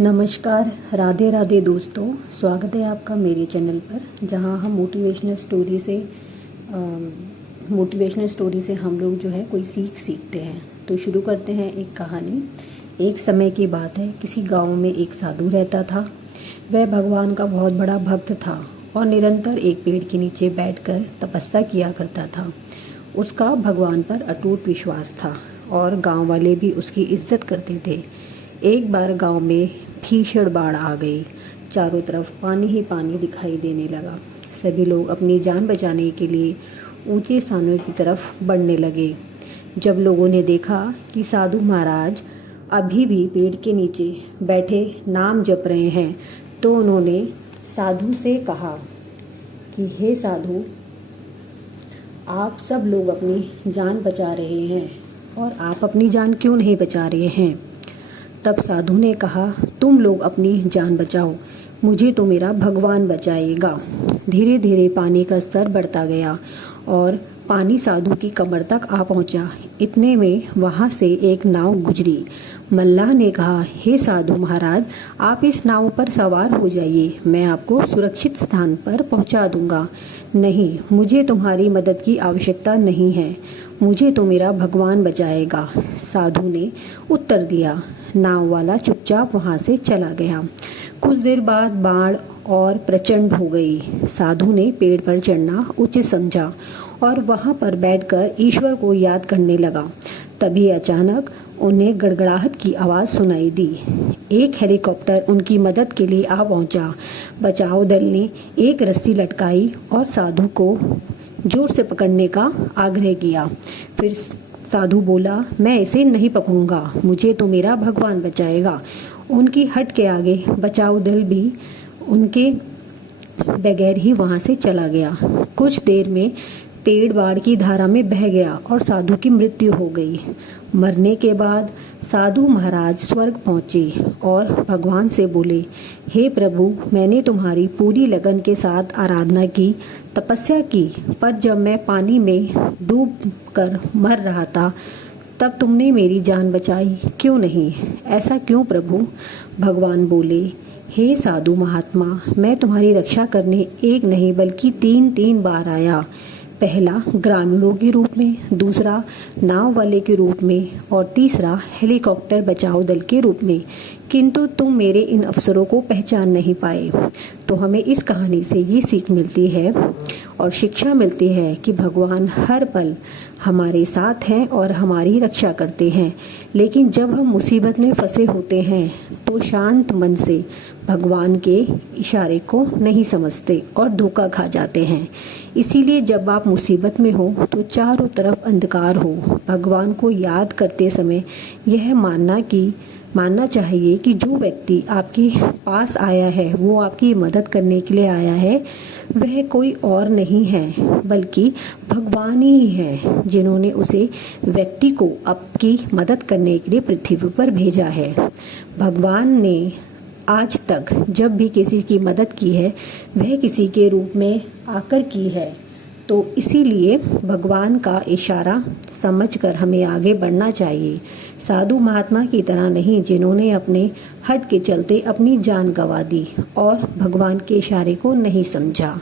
नमस्कार, राधे राधे दोस्तों। स्वागत है आपका मेरे चैनल पर, जहां हम मोटिवेशनल स्टोरी से हम लोग जो है कोई सीखते हैं। तो शुरू करते हैं एक कहानी। एक समय की बात है, किसी गांव में एक साधु रहता था। वह भगवान का बहुत बड़ा भक्त था और निरंतर एक पेड़ के नीचे बैठकर तपस्या किया करता था। उसका भगवान पर अटूट विश्वास था और गांव वाले भी उसकी इज्जत करते थे। एक बार गांव में भीषण बाढ़ आ गई। चारों तरफ पानी ही पानी दिखाई देने लगा। सभी लोग अपनी जान बचाने के लिए ऊंचे स्थानों की तरफ बढ़ने लगे। जब लोगों ने देखा कि साधु महाराज अभी भी पेड़ के नीचे बैठे नाम जप रहे हैं, तो उन्होंने साधु से कहा कि हे साधु, आप सब लोग अपनी जान बचा रहे हैं और आप अपनी जान क्यों नहीं बचा रहे हैं। तब साधु ने कहा, तुम लोग अपनी जान बचाओ, मुझे तो मेरा भगवान बचाएगा। धीरे धीरे पानी का स्तर बढ़ता गया और पानी साधु की कमर तक आ पहुंचा। इतने में वहां से एक नाव गुजरी। मल्लाह ने कहा, हे साधु महाराज, आप इस नाव पर सवार हो जाइए, मैं आपको सुरक्षित स्थान पर पहुंचा दूंगा। नहीं, मुझे तुम्हारी मदद की आवश्यकता नहीं है, मुझे तो मेरा भगवान बचाएगा, साधु ने उत्तर दिया। नाव वाला चुपचाप वहां से चला गया। कुछ देर बाद बाढ़ और प्रचंड हो गई। साधु ने पेड़ पर चढ़ना उचित समझा और वहां पर बैठकर ईश्वर को याद करने लगा। तभी अचानक उन्हें गड़गड़ाहट की आवाज सुनाई दी। एक हेलीकॉप्टर उनकी मदद के लिए आ पहुंचा। बचाव दल ने एक रस्सी लटकाई और साधु को जोर से पकड़ने का आग्रह किया। फिर साधु बोला, मैं इसे नहीं पकड़ूंगा, मुझे तो मेरा भगवान बचाएगा। उनकी हट के आगे बचाव दल भी उनके बगैर ही वहां से चला गया। कुछ देर में पेड़ बाढ़ की धारा में बह गया और साधु की मृत्यु हो गई। मरने के बाद साधु महाराज स्वर्ग पहुंचे और भगवान से बोले, हे प्रभु, मैंने तुम्हारी पूरी लगन के साथ आराधना की, तपस्या की, पर जब मैं पानी में डूब कर मर रहा था तब तुमने मेरी जान बचाई क्यों नहीं? ऐसा क्यों प्रभु? भगवान बोले, हे साधु महात्मा, मैं तुम्हारी रक्षा करने एक नहीं बल्कि तीन बार आया। पहला ग्रामीणों के रूप में, दूसरा नाव वाले के रूप में और तीसरा हेलीकॉप्टर बचाव दल के रूप में, किंतु तुम मेरे इन अवसरों को पहचान नहीं पाए। तो हमें इस कहानी से ये सीख मिलती है और शिक्षा मिलती है कि भगवान हर पल हमारे साथ हैं और हमारी रक्षा करते हैं। लेकिन जब हम मुसीबत में फंसे होते हैं तो शांत मन से भगवान के इशारे को नहीं समझते और धोखा खा जाते हैं। इसीलिए जब आप मुसीबत में हो तो चारों तरफ अंधकार हो, भगवान को याद करते समय यह मानना चाहिए कि जो व्यक्ति आपके पास आया है, वो आपकी मदद करने के लिए आया है, वह कोई और नहीं है बल्कि भगवान ही है, जिन्होंने उसे व्यक्ति को आपकी मदद करने के लिए पृथ्वी पर भेजा है। भगवान ने आज तक जब भी किसी की मदद की है, वह किसी के रूप में आकर की है। तो इसीलिए भगवान का इशारा समझकर हमें आगे बढ़ना चाहिए, साधु महात्मा की तरह नहीं, जिन्होंने अपने हट के चलते अपनी जान गंवा दी और भगवान के इशारे को नहीं समझा।